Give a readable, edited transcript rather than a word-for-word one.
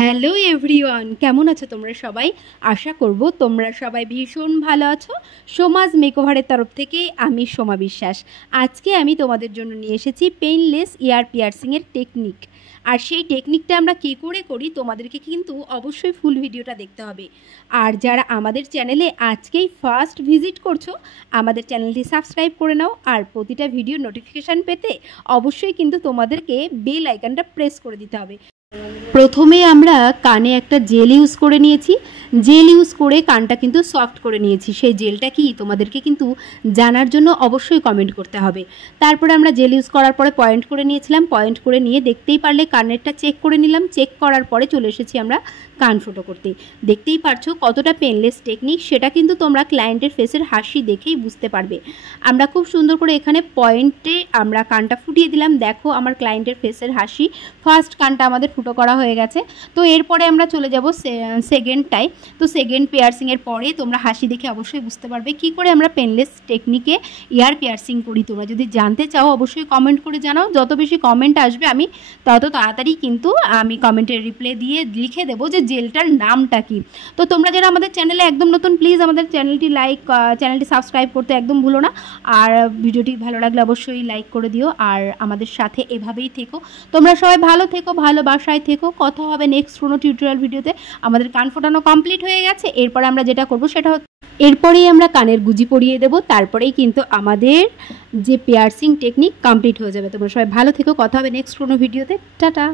Hello everyone, কেমন আছো তোমরা সবাই? আশা করব তোমরা সবাই ভীষণ ভালো আছো। সোমাজ মেকওভারের তরফ থেকে আমি সোমা বিশ্বাস। আজকে আমি তোমাদের জন্য নিয়ে এসেছি পেইনলেস ইয়ার পিয়ার্সিংয়ের টেকনিক। আর সেই টেকনিকটা আমরা কী করে করি তোমাদেরকে কিন্তু অবশ্যই ফুল ভিডিওটা দেখতে হবে। আর যারা আমাদের চ্যানেলে আজকেই ফার্স্ট ভিজিট করছো, আমাদের চ্যানেলটি সাবস্ক্রাইব করে নাও। আর প্রতিটা ভিডিও নোটিফিকেশান পেতে অবশ্যই কিন্তু তোমাদেরকে বেল আইকনটা প্রেস করে দিতে হবে। প্রথমে আমরা কানে একটা জেল ইউজ করে নিয়েছি। জেল ইউজ করে কানটা কিন্তু সফট করে নিয়েছি। সেই জেলটা কি তোমাদেরকে কিন্তু জানার জন্য অবশ্যই কমেন্ট করতে হবে। তারপরে আমরা জেল ইউজ করার পরে পয়েন্ট করে নিয়েছিলাম। পয়েন্ট করে নিয়ে দেখতেই পারলে কানেরটা চেক করে নিলাম। চেক করার পরে চলে এসেছি আমরা কান ফুটো করতে। দেখতেই পারছো কতটা পেনলেস টেকনিক, সেটা কিন্তু তোমরা ক্লায়েন্টের ফেসের হাসি দেখেই বুঝতে পারবে। আমরা খুব সুন্দর করে এখানে পয়েন্টে আমরা কানটা ফুটিয়ে দিলাম। দেখো আমার ক্লায়েন্টের ফেসের হাসি, ফার্স্ট কানটা আমাদের ফুটো করা হয়ে গেছে। তো এরপরে আমরা চলে যাব সেকেন্ডটায়। তো সেকেন্ড পিয়ার্সিংয়ের পরে তোমরা হাসি দেখে অবশ্যই বুঝতে পারবে কী করে আমরা পেনলেস টেকনিকে ইয়ার পিয়ার্সিং করি। তোমরা যদি জানতে চাও অবশ্যই কমেন্ট করে জানাও। যত বেশি কমেন্ট আসবে আমি তত তাড়াতাড়ি কিন্তু আমি কমেন্টের রিপ্লাই দিয়ে লিখে দেবো যে জেলটার নামটা কী। তো তোমরা যারা আমাদের চ্যানেলে একদম নতুন, প্লিজ আমাদের চ্যানেলটি সাবস্ক্রাইব করতে একদম ভুলো না। আর ভিডিওটি ভালো লাগলে অবশ্যই লাইক করে দিও। আর আমাদের সাথে এভাবেই থেকো। তোমরা সবাই ভালো থেকো, ভালোবাসায় থেকো। কথা হবে নেক্সট কোনো টিউটোরিয়াল ভিডিওতে। আমাদের কান ফোটানো কমপ্লিট হয়ে গেছে। এরপরে আমরা যেটা করবো সেটা এরপরেই আমরা কানের গুজি পরিয়ে দেবো। তারপরেই কিন্তু আমাদের যে পিয়ার্সিং টেকনিক কমপ্লিট হয়ে যাবে। তোমরা সবাই ভালো থেকো। কথা হবে নেক্সট কোনো ভিডিওতে। টাটা।